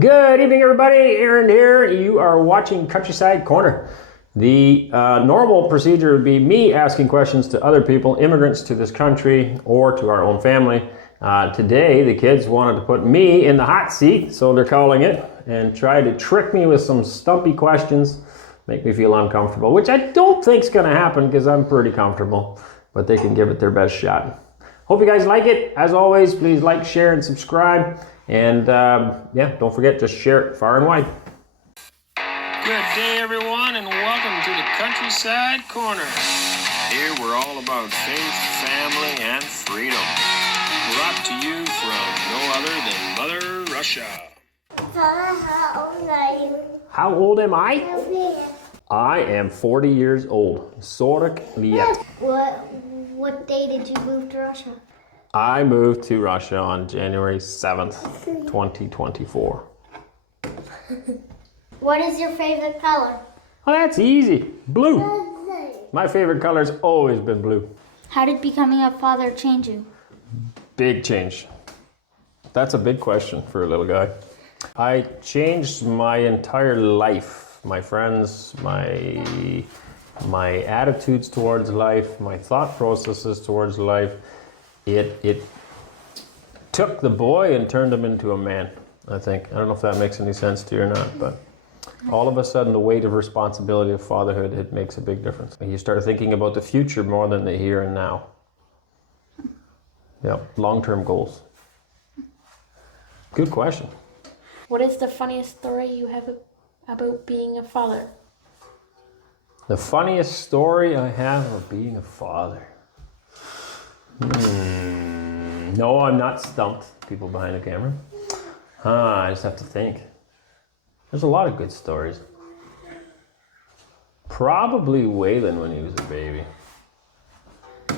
Good evening, everybody. Arend here. You are watching Countryside Corner. The normal procedure would be me asking questions to other people, immigrants to this country or to our own family. Today, the kids wanted to put me in the hot seat, so they're calling it, and try to trick me with some stumpy questions, make me feel uncomfortable, which I don't think is going to happen because I'm pretty comfortable, but they can give it their best shot. Hope you guys like it. As always, please like, share, and subscribe. And yeah, don't forget to share it far and wide. Good day, everyone, and welcome to the Countryside Corner. Here we're all about faith, family, and freedom. Brought to you from no other than Mother Russia. How old are you? How old am I? I am 40 years old. 40 liet. What day did you move to Russia? I moved to Russia on January 7th, 2024. What is your favorite color? Oh, that's easy. Blue. My favorite color's always been blue. How did becoming a father change you? Big change. That's a big question for a little guy. I changed my entire life. My friends, my attitudes towards life, my thought processes towards life. It took the boy and turned him into a man, I think. I don't know if that makes any sense to you or not, but all of a sudden the weight of responsibility of fatherhood, it makes a big difference. You start thinking about the future more than the here and now. Yeah, long-term goals. Good question. What is the funniest story you have about being a father? The funniest story I have of being a father. No, I'm not stumped, people behind the camera. I just have to think. There's a lot of good stories. Probably Waylon when he was a baby,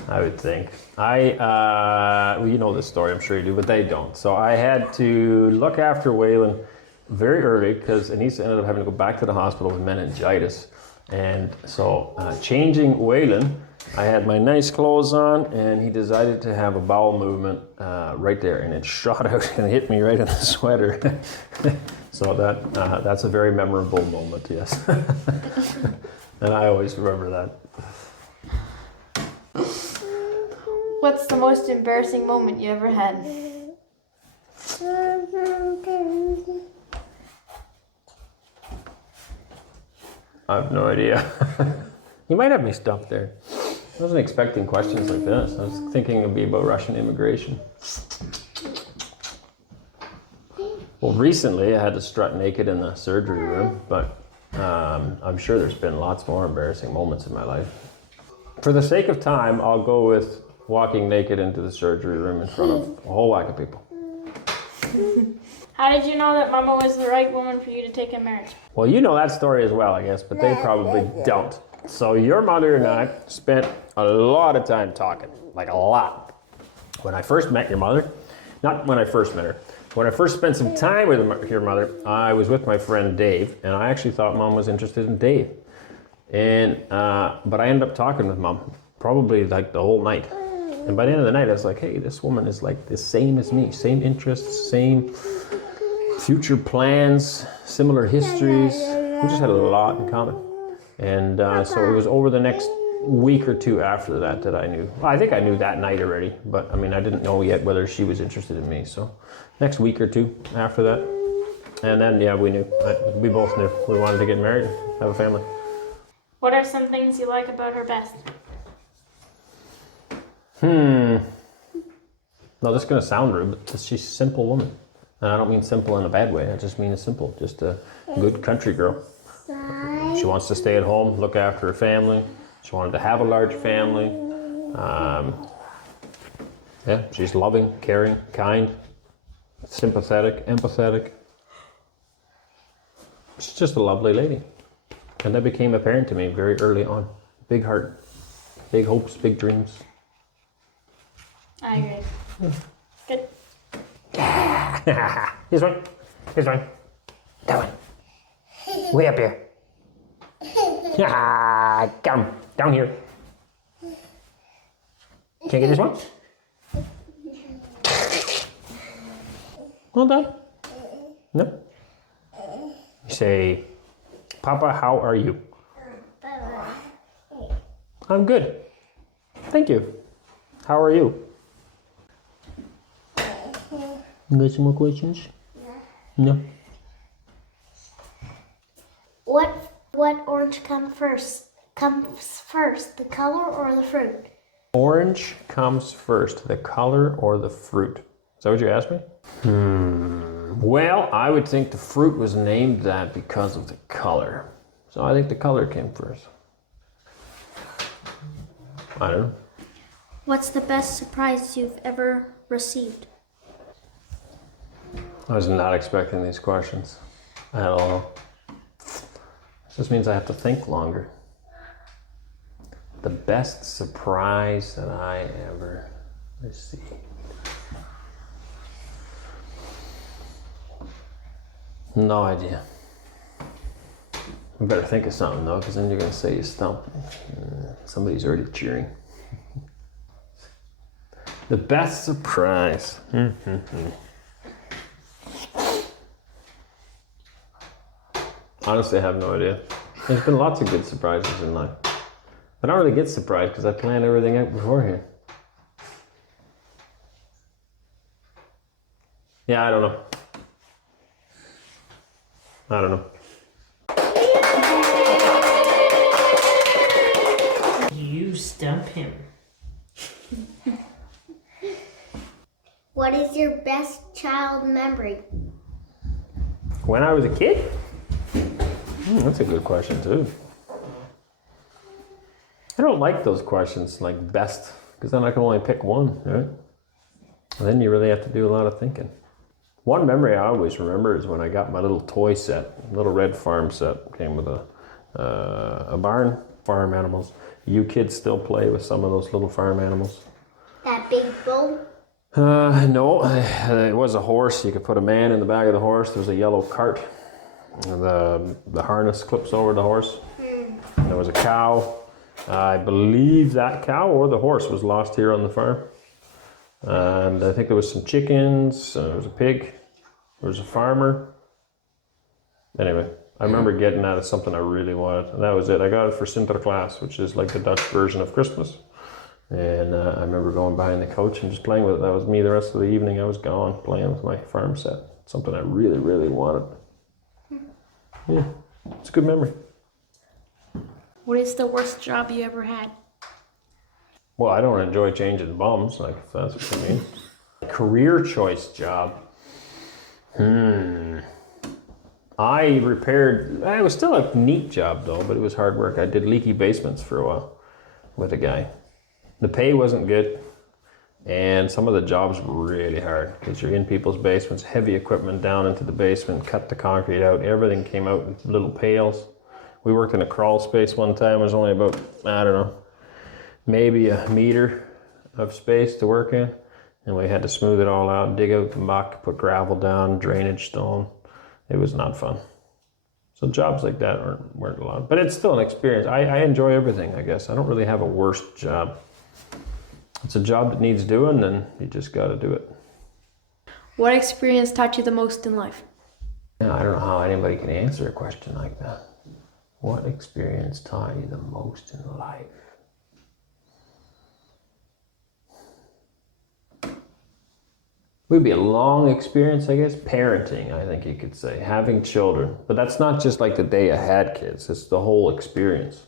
I would think. Well, you know this story, I'm sure you do, but they don't. So I had to look after Waylon very early because Anneesa ended up having to go back to the hospital with meningitis. And so changing Waylon, I had my nice clothes on and he decided to have a bowel movement right there, and it shot out and hit me right in the sweater. So that's a very memorable moment, yes. And I always remember that. What's the most embarrassing moment you ever had? I have no idea. You might have me stumped there. I wasn't expecting questions like this. I was thinking it'd be about Russian immigration. Well, recently I had to strut naked in the surgery room, but I'm sure there's been lots more embarrassing moments in my life. For the sake of time, I'll go with walking naked into the surgery room in front of a whole whack of people. How did you know that Mama was the right woman for you to take in marriage? Well, you know that story as well, I guess, but they probably don't. So your mother and I spent a lot of time talking, like a lot. When I first met your mother, not when I first met her, when I first spent some time with your mother, I was with my friend Dave, and I actually thought Mom was interested in Dave. And but I ended up talking with Mom, probably like the whole night. And by the end of the night, I was like, hey, this woman is like the same as me, same interests, same future plans, similar histories. We just had a lot in common. And so it was over the next week or two after that that I knew. Well, I think I knew that night already, but I mean, I didn't know yet whether she was interested in me. So next week or two after that. And then, yeah, we knew. We both knew we wanted to get married and have a family. What are some things you like about her best? No, this is going to sound rude, but she's a simple woman. And I don't mean simple in a bad way. I just mean simple, just a good country girl. She wants to stay at home, look after her family. She wanted to have a large family. Yeah, she's loving, caring, kind, sympathetic, empathetic. She's just a lovely lady. And that became apparent to me very early on. Big heart, big hopes, big dreams. I agree. Good. Here's one. Here's one. That one. Way up here. Got him. Down here. Can't get this one? Well done. No? You say, Papa, how are you? I'm good. Thank you. How are you? You got some more questions? No. What orange comes first? The color or the fruit? Orange comes first, the color or the fruit? Is that what you asked me? Well, I would think the fruit was named that because of the color. So I think the color came first. I don't know. What's the best surprise you've ever received? I was not expecting these questions at all. This just means I have to think longer. The best surprise that I ever received. No idea. I better think of something though, because then you're going to say you stumped me. Somebody's already cheering. The best surprise. Honestly, I have no idea. There's been lots of good surprises in life. I don't really get surprised because I plan everything out beforehand. Yeah, I don't know. I don't know. You stump him. What is your best child memory? When I was a kid? That's a good question too. I don't like those questions like best, because then I can only pick one, right? And then you really have to do a lot of thinking. One memory I always remember is when I got my little toy set, little red farm set. Came with a barn, farm animals. You kids still play with some of those little farm animals? That big bull? No, it was a horse. You could put a man in the back of the horse. There's a yellow cart. The harness clips over the horse. And there was a cow. I believe that cow or the horse was lost here on the farm. And I think there was some chickens, there was a pig, there was a farmer. Anyway, I remember getting that as something I really wanted, and that was it. I got it for Sinterklaas, which is like the Dutch version of Christmas. And I remember going behind the couch and just playing with it. That was me the rest of the evening. I was gone playing with my farm set. Something I really, really wanted. Yeah, it's a good memory. What is the worst job you ever had? Well, I don't enjoy changing bums, like if that's what you mean. Career choice job. I repaired, it was still a neat job though, but it was hard work. I did leaky basements for a while with a guy. The pay wasn't good, and some of the jobs were really hard because you're in people's basements, heavy equipment down into the basement, cut the concrete out, everything came out in little pails. We worked in a crawl space one time. It was only about, I don't know, maybe a meter of space to work in, and we had to smooth it all out, dig out the muck, put gravel down, drainage stone. It was not fun. So jobs like that weren't a lot, but it's still an experience. I enjoy everything, I guess. I don't really have a worst job. It's a job that needs doing, then you just got to do it. What experience taught you the most in life? Yeah, I don't know how anybody can answer a question like that. What experience taught you the most in life? Would be a long experience, I guess. Parenting, I think you could say. Having children. But that's not just like the day I had kids. It's the whole experience.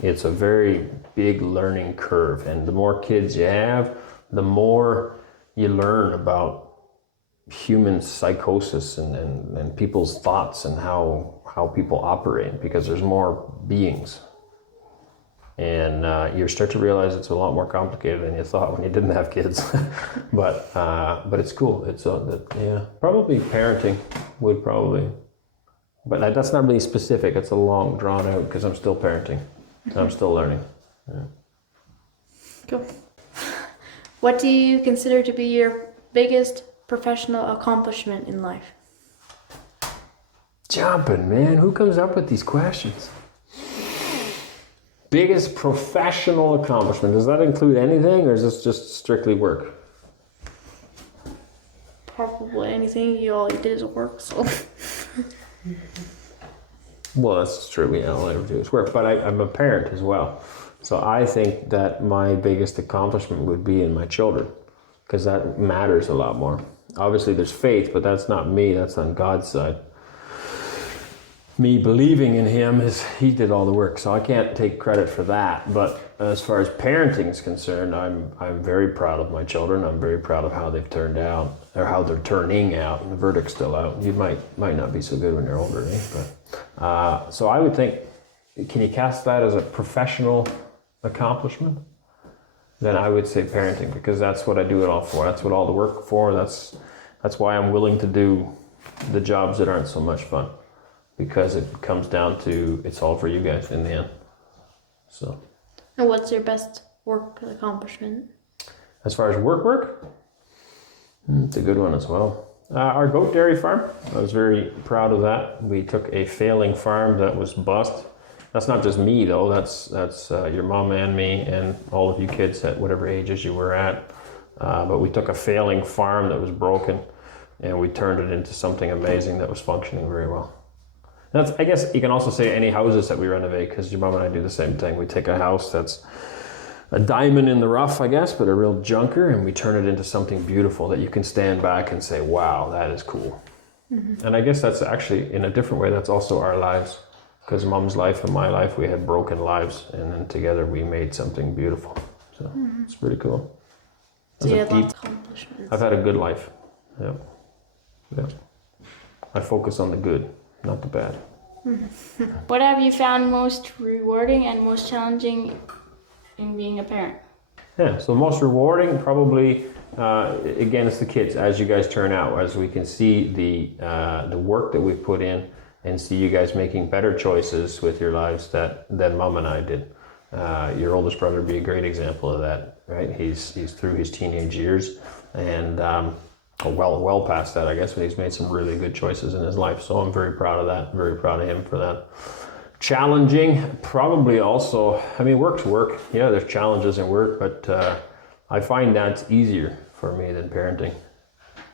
It's a very big learning curve. And the more kids you have, the more you learn about human psychosis and people's thoughts and how people operate, because there's more beings. And you start to realize it's a lot more complicated than you thought when you didn't have kids. but it's cool. It's yeah, probably parenting would probably, but that's not really specific. It's a long drawn out because I'm still parenting. I'm still learning. Yeah. Cool. What do you consider to be your biggest professional accomplishment in life? Jumping, man. Who comes up with these questions? Biggest professional accomplishment. Does that include anything, or is this just strictly work? Probably anything. All you did is work, so. Well, that's true. Yeah, all I ever do is work. But I'm a parent as well. So I think that my biggest accomplishment would be in my children, because that matters a lot more. Obviously, there's faith, but that's not me. That's on God's side. Me believing in him he did all the work, so I can't take credit for that. But as far as parenting is concerned, I'm very proud of my children. I'm very proud of how they've turned out, or how they're turning out. The verdict's still out. You might not be so good when you're older, eh? But so I would think, can you cast that as a professional accomplishment? Then I would say parenting, because that's what I do it all for. That's what all the work for. That's why I'm willing to do the jobs that aren't so much fun. Because it comes down to, it's all for you guys in the end. So. And what's your best work accomplishment? As far as work? It's a good one as well. Our goat dairy farm, I was very proud of that. We took a failing farm that was bust. That's not just me though, that's your mom and me and all of you kids at whatever ages you were at. But we took a failing farm that was broken and we turned it into something amazing that was functioning very well. I guess you can also say any houses that we renovate, because your mom and I do the same thing. We take a house that's a diamond in the rough, I guess, but a real junker, and we turn it into something beautiful that you can stand back and say, wow, that is cool. Mm-hmm. And I guess that's actually, in a different way, that's also our lives. Because mom's life and my life, we had broken lives, and then together we made something beautiful. So It's pretty cool. So you had lots of accomplishments. I've had a good life. Yeah. I focus on the good, not the bad. What have you found most rewarding and most challenging in being a parent? Yeah, so most rewarding probably, again, it's the kids. As you guys turn out, as we can see the work that we've put in, and see you guys making better choices with your lives than Mom and I did. Your oldest brother would be a great example of that, right? He's through his teenage years, and well past that, I guess, but he's made some really good choices in his life. So I'm very proud of that. Very proud of him for that. Challenging, probably also. I mean, work's work. Yeah, there's challenges in work, but I find that's easier for me than parenting.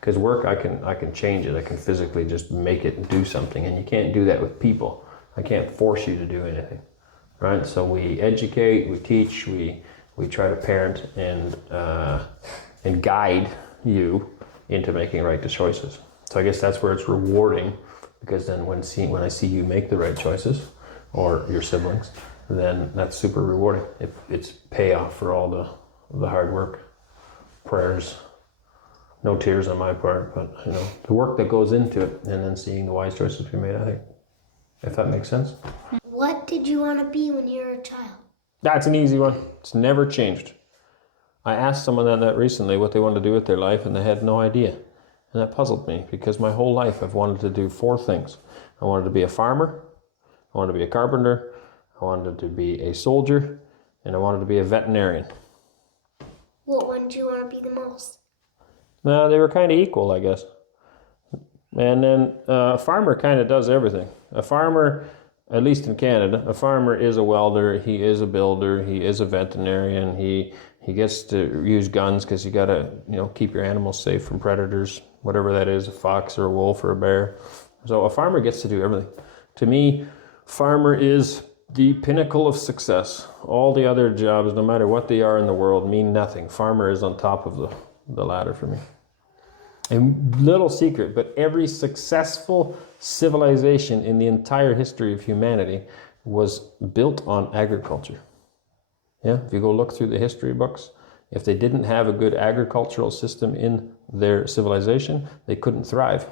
Because work, I can change it. I can physically just make it do something, and you can't do that with people. I can't force you to do anything, right? So we educate, we teach, we try to parent and guide you into making right choices. So I guess that's where it's rewarding, because then when I see you make the right choices, or your siblings, then that's super rewarding. It's payoff for all the hard work, prayers. No tears on my part, but the work that goes into it, and then seeing the wise choices we made, I think, if that makes sense. What did you want to be when you were a child? That's an easy one. It's never changed. I asked someone that recently what they wanted to do with their life, and they had no idea. And that puzzled me, because my whole life I've wanted to do 4 things. I wanted to be a farmer, I wanted to be a carpenter, I wanted to be a soldier, and I wanted to be a veterinarian. What one do you want to be the most? No, they were kind of equal, I guess. And then a farmer kind of does everything. A farmer, at least in Canada, a farmer is a welder, he is a builder, he is a veterinarian, he gets to use guns because you got to keep your animals safe from predators, whatever that is, a fox or a wolf or a bear. So a farmer gets to do everything. To me, farmer is the pinnacle of success. All the other jobs, no matter what they are in the world, mean nothing. Farmer is on top of the ladder for me. And little secret, but every successful civilization in the entire history of humanity was built on agriculture. Yeah, if you go look through the history books, if they didn't have a good agricultural system in their civilization, they couldn't thrive.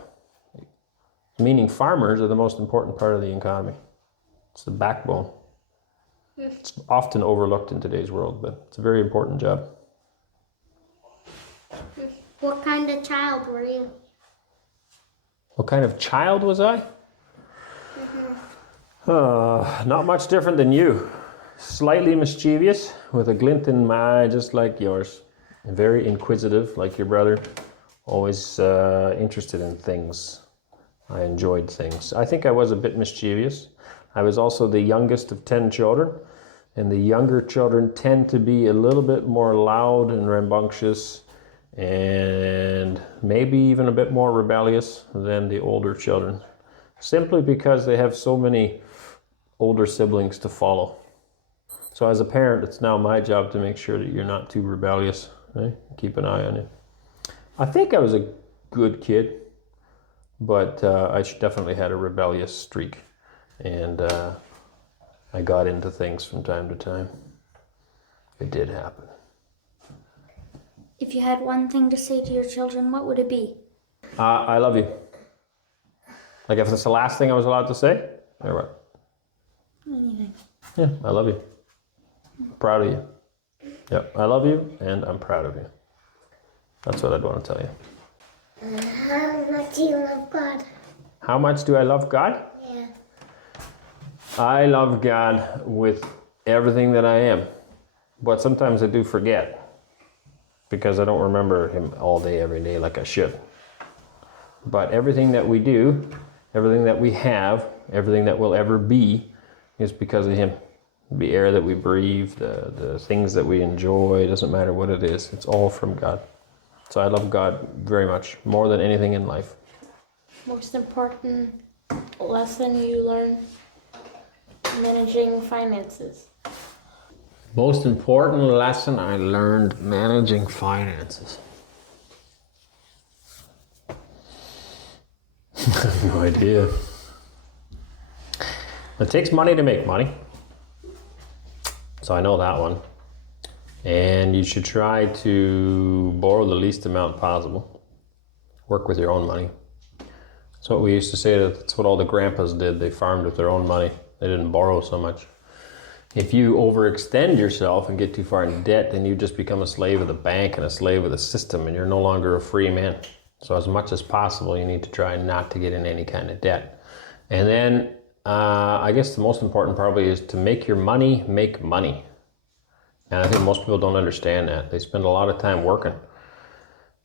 Meaning farmers are the most important part of the economy. It's the backbone. It's often overlooked in today's world, but it's a very important job. What kind of child were you? What kind of child was I? Not much different than you. Slightly mischievous, with a glint in my eye, just like yours. Very inquisitive, like your brother. Always interested in things. I enjoyed things. I think I was a bit mischievous. I was also the youngest of 10 children, and the younger children tend to be a little bit more loud and rambunctious, and maybe even a bit more rebellious than the older children. simply because they have so many older siblings to follow. So as a parent, it's now my job to make sure that you're not too rebellious, right? Keep an eye on you. I think I was a good kid, but I definitely had a rebellious streak, and I got into things from time to time. It did happen. If you had one thing to say to your children, what would it be? I love you. Like if it's the last thing I was allowed to say, or what? Anything. Yeah, I love you. Proud of you. Yep, I love you and I'm proud of you. That's what I'd want to tell you. How much do you love God? How much do I love God? Yeah. I love God with everything that I am. But sometimes I do forget because I don't remember him all day, every day like I should. But everything that we do, everything that we have, everything that will ever be is because of him. The air that we breathe, the things that we enjoy, it doesn't matter what it is. It's all from God. So I love God very much, more than anything in life. Most important lesson you learned managing finances. Most important lesson I learned managing finances. I have no idea. It takes money to make money. So I know that one. And you should try to borrow the least amount possible. Work with your own money. That's what we used to say. That's what all the grandpas did. They farmed with their own money. They didn't borrow so much. If you overextend yourself and get too far in debt, then you just become a slave of the bank and a slave of the system, and you're no longer a free man. So as much as possible, you need to try not to get in any kind of debt. And then I guess the most important probably is to make your money make money. And I think most people don't understand that. They spend a lot of time working,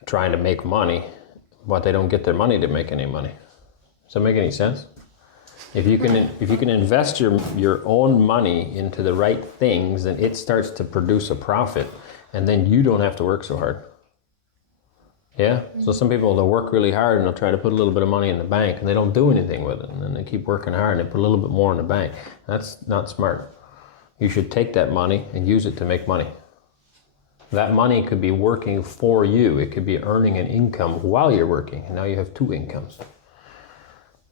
trying to make money, but they don't get their money to make any money. Does that make any sense? If you can invest your own money into the right things, then it starts to produce a profit, and then you don't have to work so hard. Yeah? So some people, they'll work really hard and they'll try to put a little bit of money in the bank and they don't do anything with it. And then they keep working hard and they put a little bit more in the bank. That's not smart. You should take that money and use it to make money. That money could be working for you. It could be earning an income while you're working. And now you have two incomes.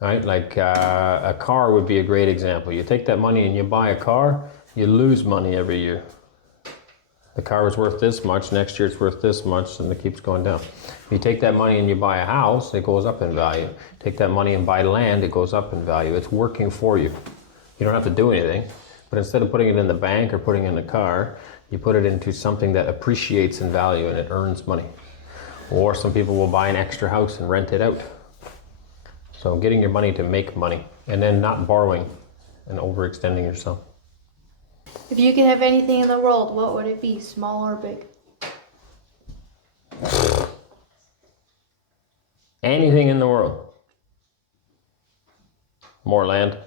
Right? Like a car would be a great example. You take that money and you buy a car, you lose money every year. The car was worth this much, next year it's worth this much, and it keeps going down. You take that money and you buy a house, it goes up in value. Take that money and buy land, it goes up in value. It's working for you. You don't have to do anything, but instead of putting it in the bank or putting it in the car, you put it into something that appreciates in value and it earns money. Or some people will buy an extra house and rent it out. So getting your money to make money, and then not borrowing and overextending yourself. If you could have anything in the world, what would it be, small or big? Anything in the world. More land.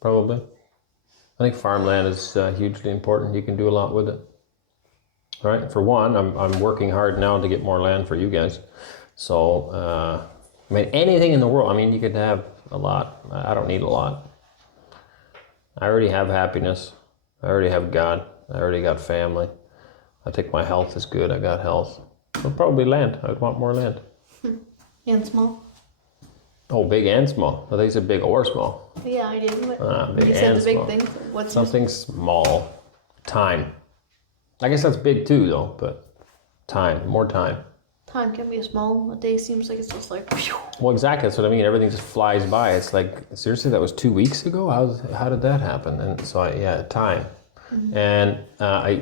Probably. I think farmland is hugely important. You can do a lot with it. All right. For one, I'm working hard now to get more land for you guys. So, I mean, anything in the world. I mean, you could have a lot. I don't need a lot. I already have happiness. I already have God. I already got family. I think my health is good. I got health. So probably land. I'd want more land. And small? Oh, big and small. I think it's a big or small. Yeah, I did. Big You said and the big small. things. What's Something small. Time. I guess that's big too, though. But time, more time. Time can be small. A day seems like it's just like. Whew. Well, exactly. That's what I mean. Everything just flies by. It's like, seriously, that was 2 weeks ago? How did that happen? And so, time. Mm-hmm. And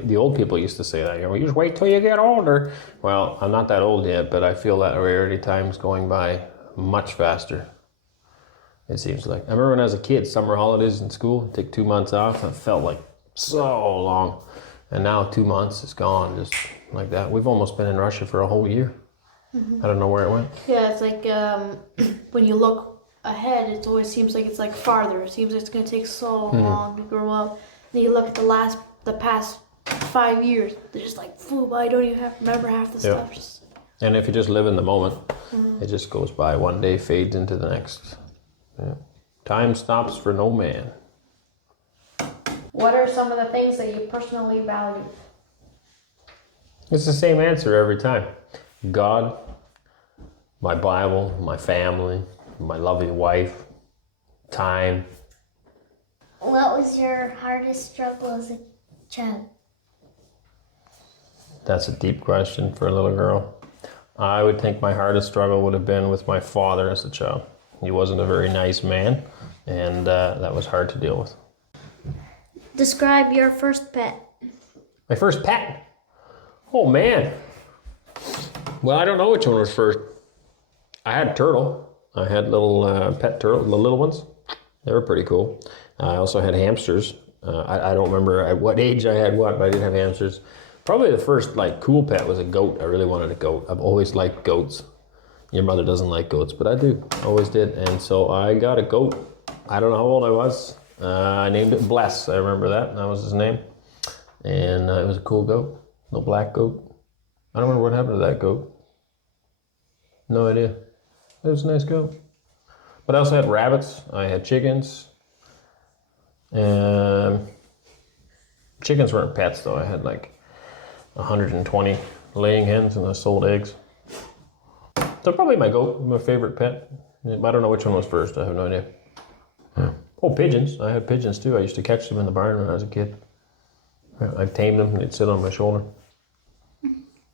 the old people used to say that, you just wait till you get older. Well, I'm not that old yet, but I feel that already time's going by much faster. It seems like. I remember when I was a kid, summer holidays in school, take 2 months off. It felt like so long. And now 2 months is gone, just like that. We've almost been in Russia for a whole year. Mm-hmm. I don't know where it went. Yeah, it's like when you look ahead, it always seems like it's like farther. It seems like it's going to take so long to grow up. Then you look at the past 5 years, they're just like flew by. I don't even remember half the stuff. And if you just live in the moment, it just goes by. One day fades into the next. Yeah. Time stops for no man. What are some of the things that you personally value? It's the same answer every time. God, my Bible, my family, my loving wife, time. What was your hardest struggle as a child? That's a deep question for a little girl. I would think my hardest struggle would have been with my father as a child. He wasn't a very nice man, and that was hard to deal with. Describe your first pet. My first pet? Oh, man. Well, I don't know which one was first. I had a turtle. I had little pet turtle, the little ones. They were pretty cool. I also had hamsters. I don't remember at what age I had what, but I did have hamsters. Probably the first cool pet was a goat. I really wanted a goat. I've always liked goats. Your mother doesn't like goats, but I do. Always did. And so I got a goat. I don't know how old I was. I named it Bless. I remember that. That was his name. And it was a cool goat. Little black goat. I don't remember what happened to that goat. No idea. It was a nice goat. But I also had rabbits. I had chickens. Chickens weren't pets though. I had 120 laying hens and I sold eggs. So probably my goat, my favorite pet. I don't know which one was first. I have no idea. Yeah. Oh, pigeons. I had pigeons too. I used to catch them in the barn when I was a kid. I tamed them and they'd sit on my shoulder.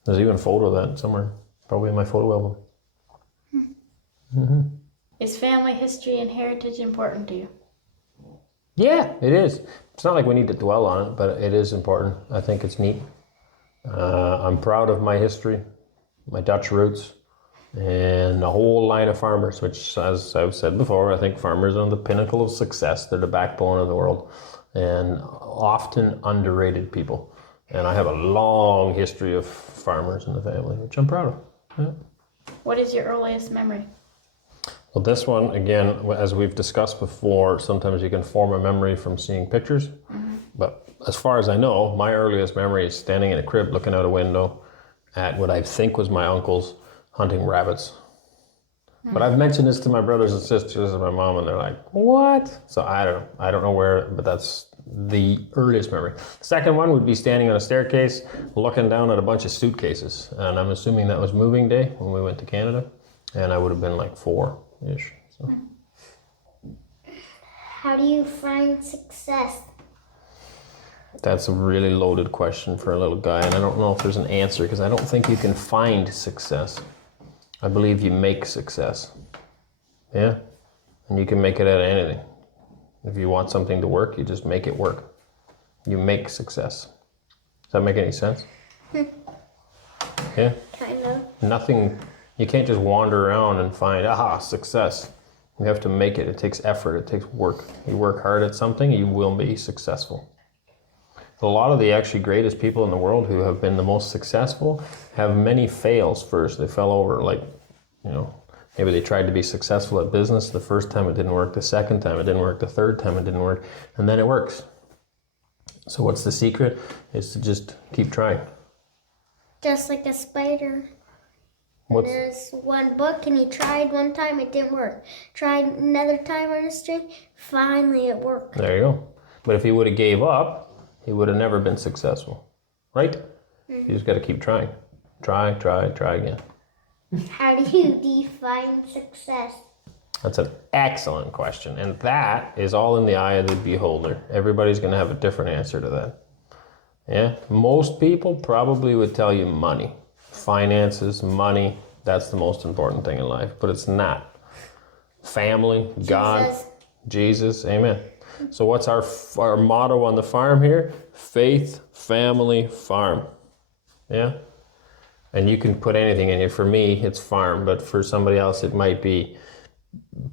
There's even a photo of that somewhere. Probably in my photo album. Mm-hmm. Is family history and heritage important to you? Yeah, it is. It's not like we need to dwell on it, but it is important. I think it's neat. I'm proud of my history, my Dutch roots, and a whole line of farmers, which, as I've said before, I think farmers are the pinnacle of success. They're the backbone of the world, and often underrated people. And I have a long history of farmers in the family, which I'm proud of. Yeah. What is your earliest memory? Well, this one, again, as we've discussed before, sometimes you can form a memory from seeing pictures. Mm-hmm. But as far as I know, my earliest memory is standing in a crib looking out a window at what I think was my uncle's hunting rabbits. Mm-hmm. But I've mentioned this to my brothers and sisters and my mom, and they're like, what? So I don't know where, but that's the earliest memory. The second one would be standing on a staircase looking down at a bunch of suitcases. And I'm assuming that was moving day when we went to Canada. And I would have been 4-ish. So. How do you find success? That's a really loaded question for a little guy, and I don't know if there's an answer because I don't think you can find success. I believe you make success. Yeah? And you can make it out of anything. If you want something to work, you just make it work. You make success. Does that make any sense? Yeah? Kind of. Nothing, you can't just wander around and find, success. You have to make it. It takes effort. It takes work. You work hard at something, you will be successful. A lot of the actually greatest people in the world who have been the most successful have many fails first. They fell over, maybe they tried to be successful at business. The first time it didn't work. The second time it didn't work. The third time it didn't work. And then it works. So what's the secret? Is to just keep trying. Just like a spider. There's one book and he tried one time, it didn't work. Tried another time on a string, finally it worked. There you go. But if he would have gave up, he would have never been successful, right? Mm-hmm. You just got to keep trying. Try again. How do you define success? That's an excellent question. And that is all in the eye of the beholder. Everybody's going to have a different answer to that. Yeah? Most people probably would tell you money. Finances, money, that's the most important thing in life. But it's not. Family, God, Jesus, amen. So what's our motto on the farm here? Faith, family, farm. Yeah? And you can put anything in it. For me, it's farm, but for somebody else, it might be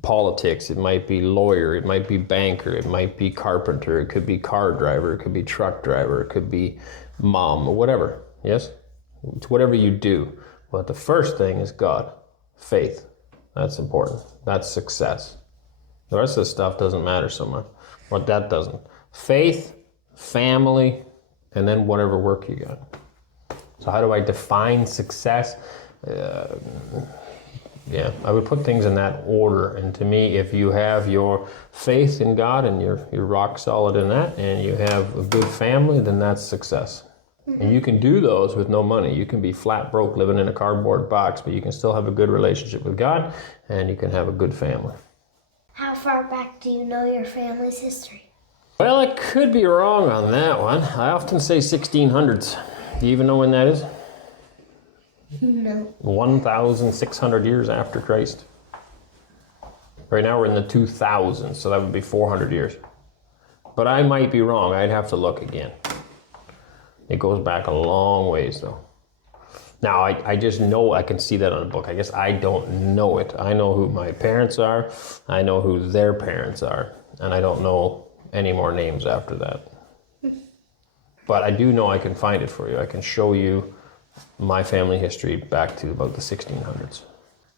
politics, it might be lawyer, it might be banker, it might be carpenter, it could be car driver, it could be truck driver, it could be mom, or whatever. Yes? It's whatever you do. But the first thing is God. Faith. That's important. That's success. The rest of the stuff doesn't matter so much. What that doesn't. Faith, family, and then whatever work you got. So how do I define success? Yeah, I would put things in that order. And to me, if you have your faith in God and you're rock solid in that, and you have a good family, then that's success. And you can do those with no money. You can be flat broke living in a cardboard box, but you can still have a good relationship with God, and you can have a good family. How far back do you know your family's history? Well, I could be wrong on that one. I often say 1600s. Do you even know when that is? No. 1,600 years after Christ. Right now we're in the 2000s, so that would be 400 years. But I might be wrong. I'd have to look again. It goes back a long ways, though. Now, I just know I can see that on a book. I guess I don't know it. I know who my parents are. I know who their parents are. And I don't know any more names after that. But I do know I can find it for you. I can show you my family history back to about the 1600s.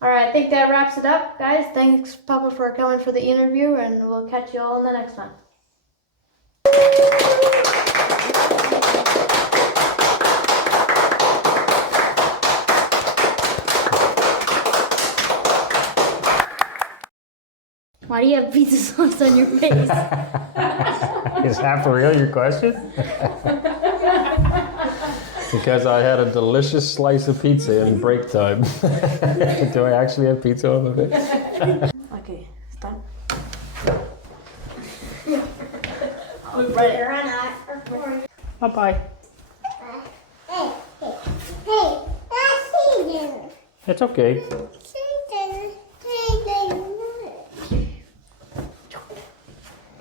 All right, I think that wraps it up, guys. Thanks, Papa, for coming for the interview, and we'll catch you all in the next one. Why do you have pizza sauce on your face? Is that for real, your question? Because I had a delicious slice of pizza in break time. Do I actually have pizza on my face? Okay, stop. Bye-bye. Hey, that's Eden. It's okay.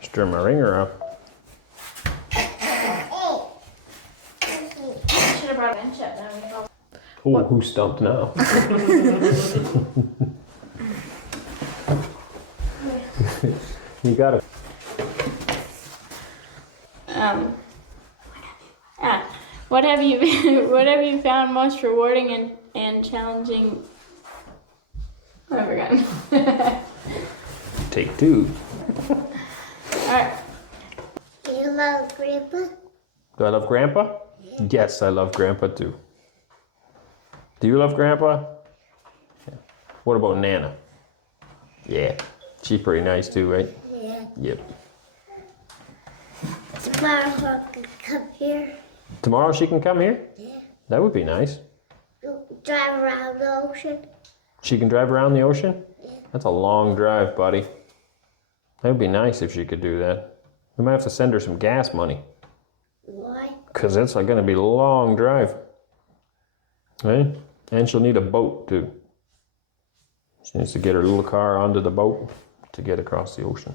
Stir my ringer up. Should have brought a bench up now. Oh, who's stumped now? You got it. What have you found most rewarding and challenging? I forgot. Take two. Alright. Do you love Grandpa? Do I love Grandpa? Yes, I love Grandpa too. Do you love Grandpa? Yeah. What about Nana? Yeah, she's pretty nice too, right? Yeah. Yep. Tomorrow I can come here. Tomorrow she can come here? Yeah. That would be nice. Drive around the ocean. She can drive around the ocean? Yeah. That's a long drive, buddy. That would be nice if she could do that. We might have to send her some gas money. Why? Because it's going to be a long drive. Right? And she'll need a boat too. She needs to get her little car onto the boat to get across the ocean.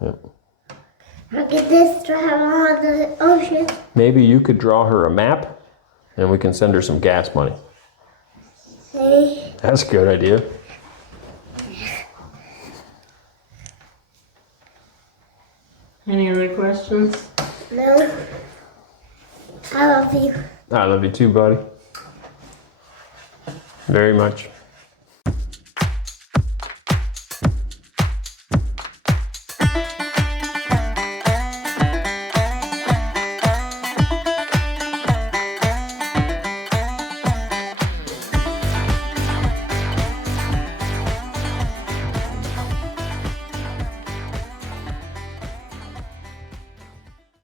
Yep. I'll get this drive around the ocean. Maybe you could draw her a map and we can send her some gas money. Hey. That's a good idea. Any other questions? No. I love you. I love you too, buddy. Very much.